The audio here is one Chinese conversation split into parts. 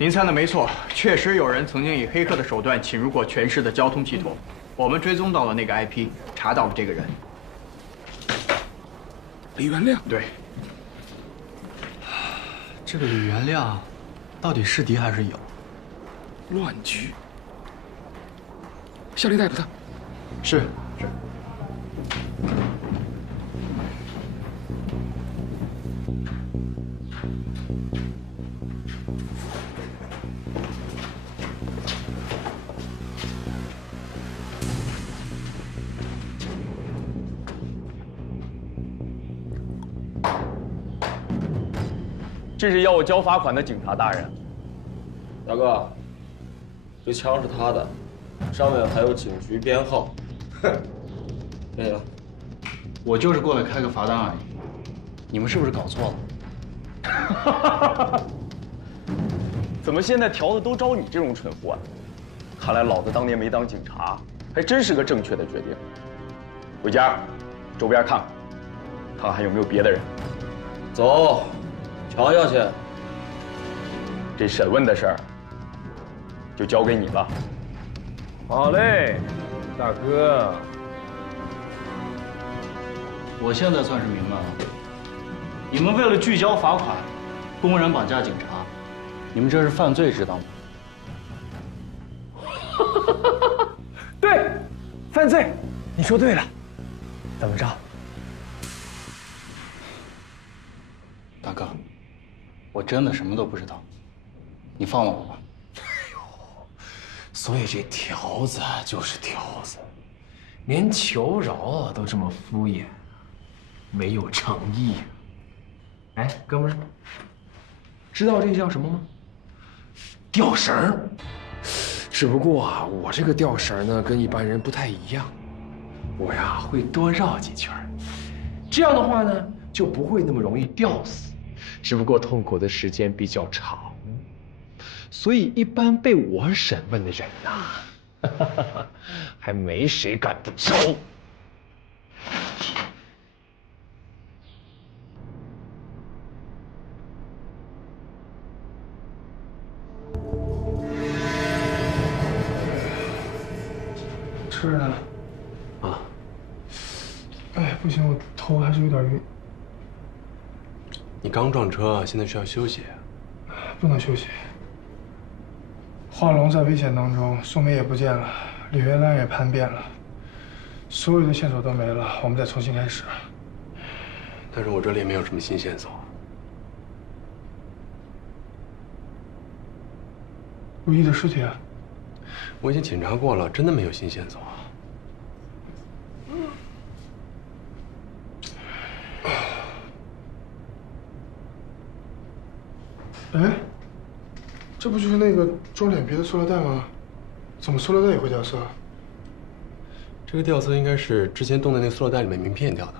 您猜的没错，确实有人曾经以黑客的手段侵入过全市的交通系统。我们追踪到了那个 IP， 查到了这个人。李元亮。对。这个李元亮，到底是敌还是友？乱局。下令逮捕他。是。这是要我交罚款的警察大人。大哥，这枪是他的，上面还有警局编号。哼，可以了。我就是过来开个罚单而已，你们是不是搞错了？怎么现在条子都招你这种蠢货啊？看来老子当年没当警察，还真是个正确的决定。回家，周边看看，看看还有没有别的人。走。瞧下去，这审问的事儿就交给你了。好嘞，大哥。我现在算是明白了，你们为了拒交罚款，公然绑架警察，你们这是犯罪，知道吗？对，犯罪，你说对了。怎么着？大哥。我真的什么都不知道，你放了我吧。哎呦，所以这条子就是条子，连求饶都这么敷衍，没有诚意。哎，哥们儿，知道这叫什么吗？吊绳。只不过啊，我这个吊绳呢跟一般人不太一样，我呀会多绕几圈，这样的话呢就不会那么容易吊死。只不过痛苦的时间比较长，所以一般被我审问的人呐，还没谁敢不招。吃呢？啊。哎，不行，我头还是有点晕。你刚撞车，现在需要休息。不能休息。华龙在危险当中，宋梅也不见了，李元亮也叛变了，所有的线索都没了，我们再重新开始。但是我这里没有什么新线索。如意的尸体啊？我已经检查过了，真的没有新线索。哎，这不就是那个装脸皮的塑料袋吗？怎么塑料袋也会掉色？这个掉色应该是之前冻在那个塑料袋里面名片掉的。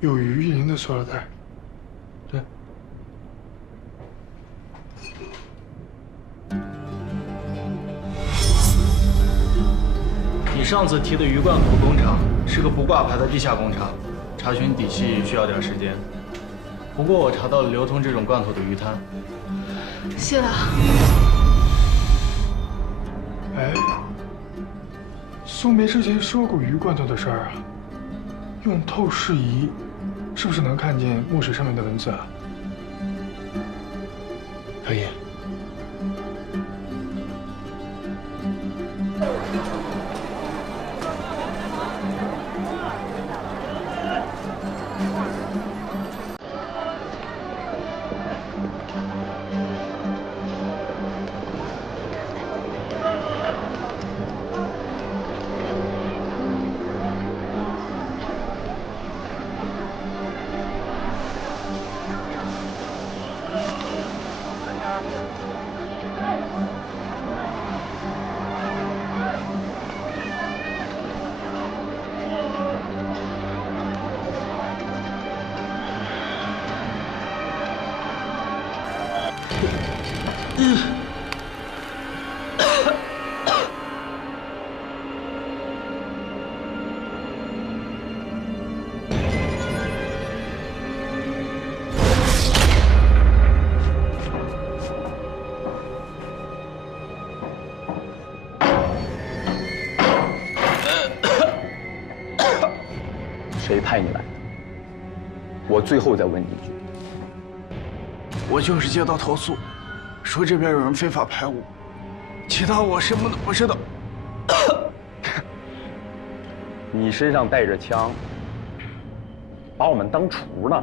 有鱼鳞的塑料袋。对。你上次提的鱼罐头工厂是个不挂牌的地下工厂。查询底细需要点时间，不过我查到了流通这种罐头的鱼摊。谢了。哎，宋梅之前说过鱼罐头的事儿啊，用透视仪，是不是能看见墨水上面的文字啊？可以。最后再问你一句，我就是接到投诉，说这边有人非法排污，其他我什么都不知道。你身上带着枪，把我们当厨呢？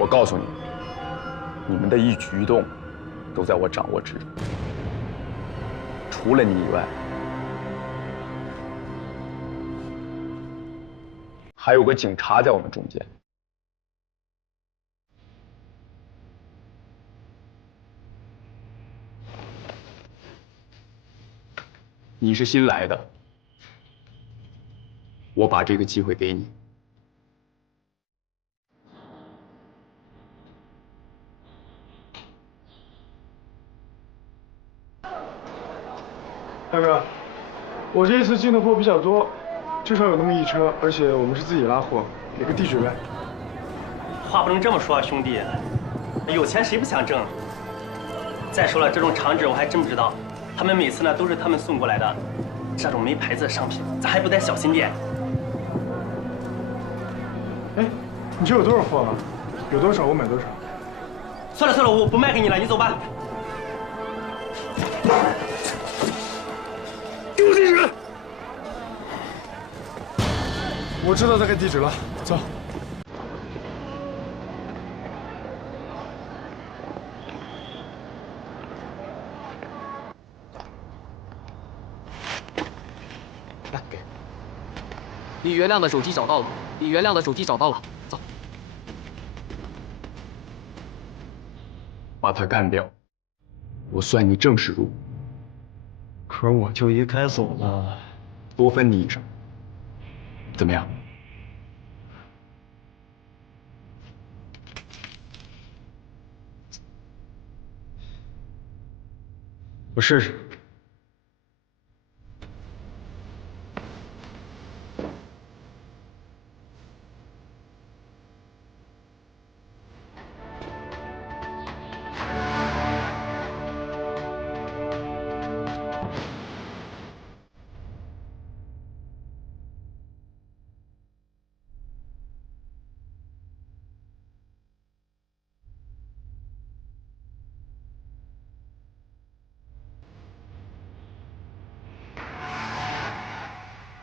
我告诉你，你们的一举一动都在我掌握之中。除了你以外，还有个警察在我们中间。你是新来的，我把这个机会给你。大哥，我这一次进的货比较多，至少有那么1车，而且我们是自己拉货，给个地址呗。话不能这么说啊，兄弟，有钱谁不想挣？再说了，这种厂址我还真不知道，他们每次呢都是他们送过来的，这种没牌子的商品，咱还不得小心点？哎，你这有多少货啊？有多少我买多少。算了算了，我不卖给你了，你走吧。给我地址！我知道这个地址了，走。来，给。李元亮的手机找到了，李元亮的手机找到了，走。把他干掉，我算你正式入伍。可我就一开走了，多分你1声，怎么样？我试试。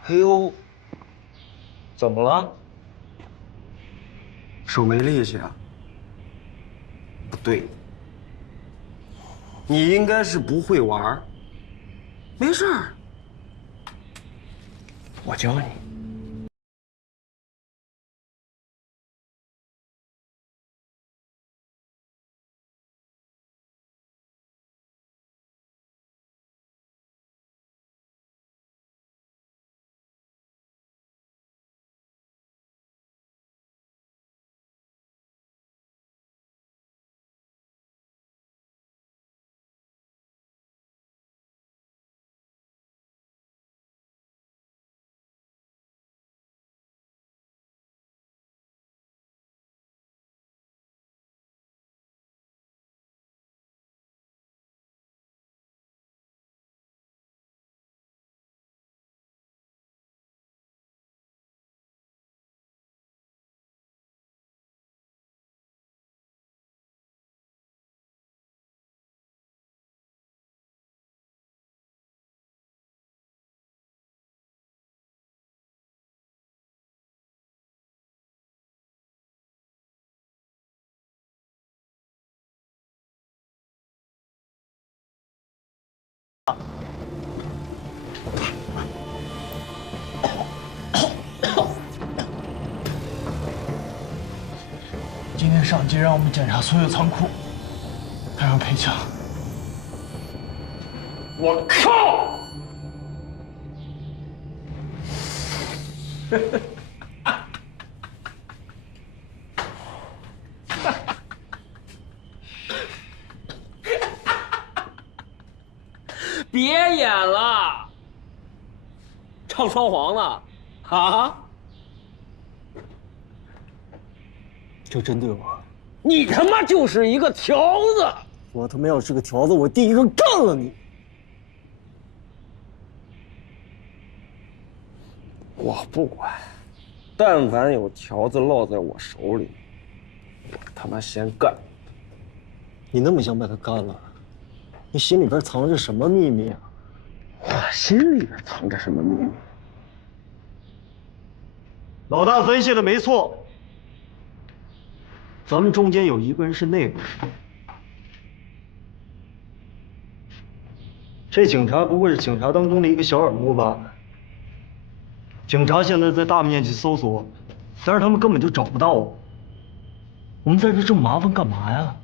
哎呦，怎么了？手没力气啊？不对，你应该是不会玩。没事儿，我教你。今天上级让我们检查所有仓库，还要配枪。我靠！别演了，唱双簧呢？啊？就针对我？你他妈就是一个条子！我他妈要是个条子，我第一个干了你！我不管，但凡有条子落在我手里，我他妈先干。你那么想把他干了，你心里边藏着什么秘密啊？我心里边藏着什么秘密？老大分析的没错，咱们中间有一个人是内鬼。这警察不过是警察当中的一个小耳目罢了。警察现在在大面积搜索，但是他们根本就找不到我。我们在这这么麻烦干嘛呀？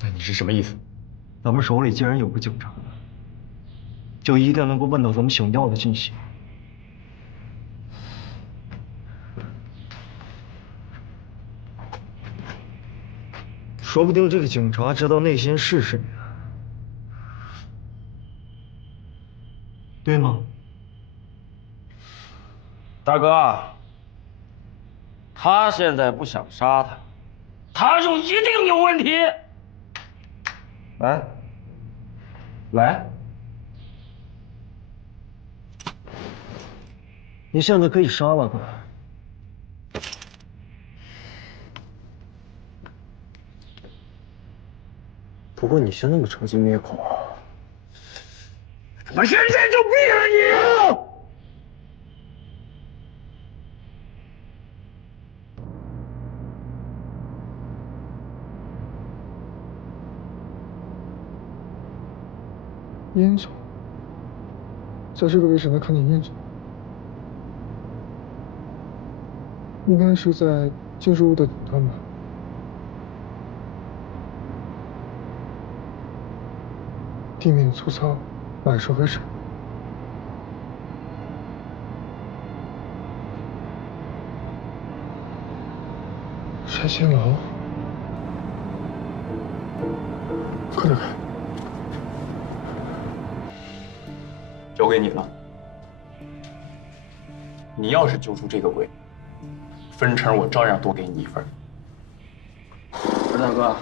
那你是什么意思？咱们手里既然有个警察，就一定能够问到咱们想要的信息。说不定这个警察知道内心是谁啊，对吗？大哥，他现在不想杀他，他就一定有问题。来，你现在可以杀了他。不过你先那么扯鸡灭口，我现在就毙了你！烟囱，在这个位置能看见烟囱，应该是在建筑物的顶端吧。地面粗糙，满是灰尘。拆迁楼，快点看！交给你了。你要是揪出这个鬼，分成我照样多给你一份。大哥。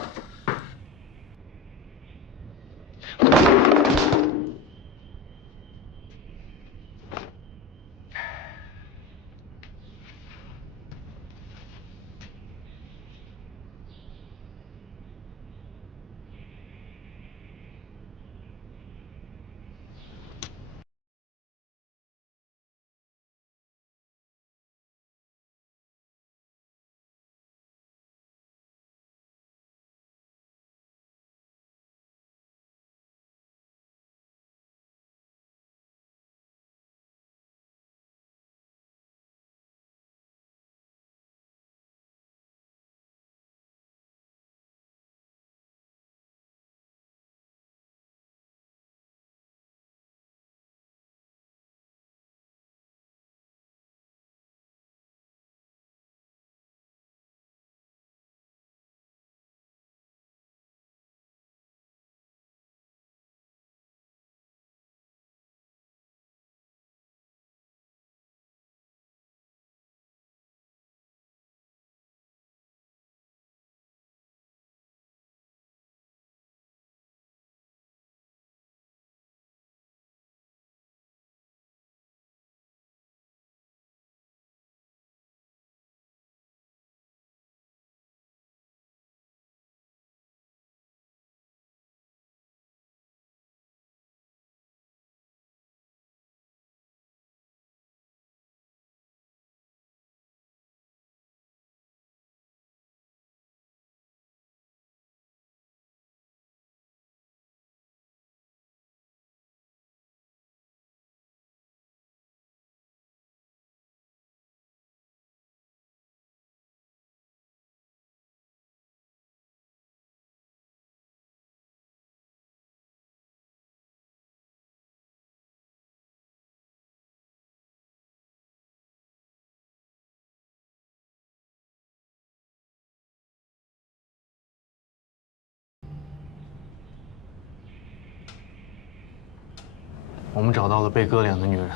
我们找到了被割脸的女人。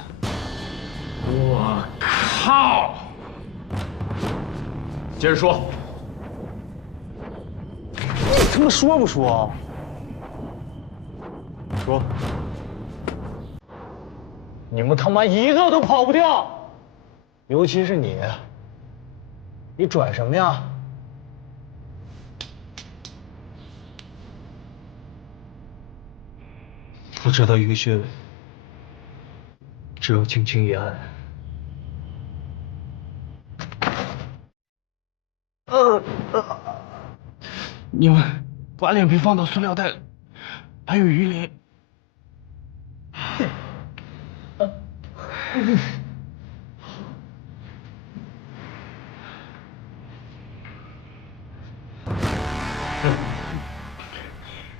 我靠！接着说。你他妈说不说？说。你们他妈一个都跑不掉，尤其是你，你拽什么呀？我知道一个穴位，只有轻轻一按。你们把脸皮放到塑料袋里，还有鱼鳞。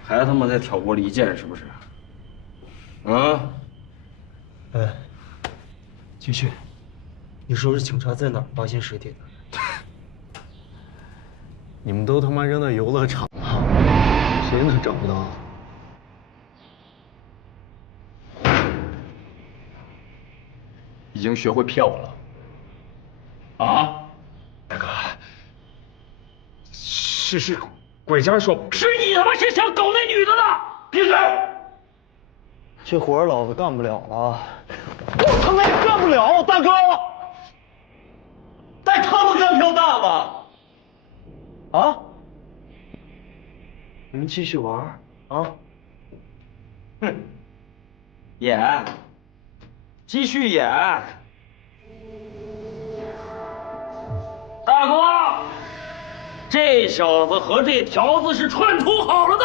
还他妈在挑拨离间是不是？啊？哎，继续。你说是警察在哪儿发现尸体的？你们都他妈扔到游乐场了，谁能找不到？已经学会骗我了。啊？大哥，是鬼家说，是你他妈是想搞那女的的，闭嘴！这活儿老子干不了了，我他妈也干不了，大哥！带他们干票大吗？啊？你们继续玩啊！哼，演，继续演。大哥，这小子和这条子是串通好了的。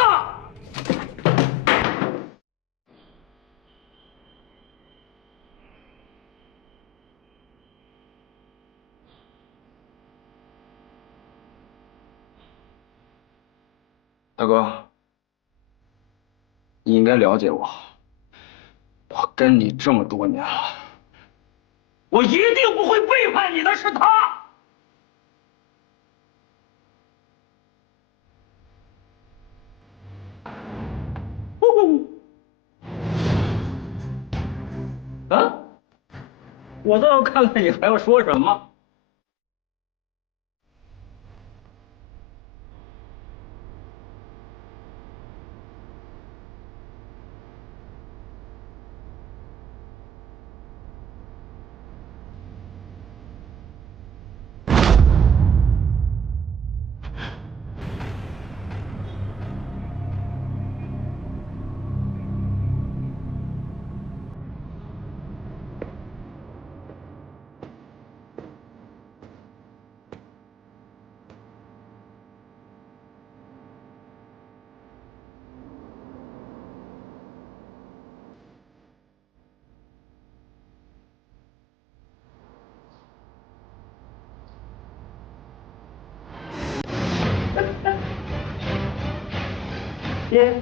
大哥，你应该了解我，我跟你这么多年了，我一定不会背叛你的，是他。啊！我倒要看看你还要说什么。爹。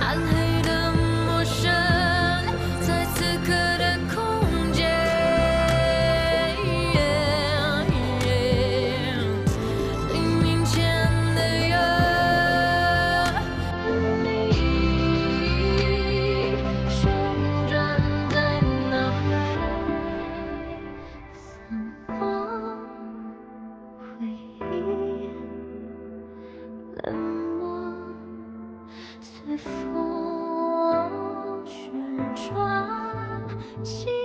暗黑的心。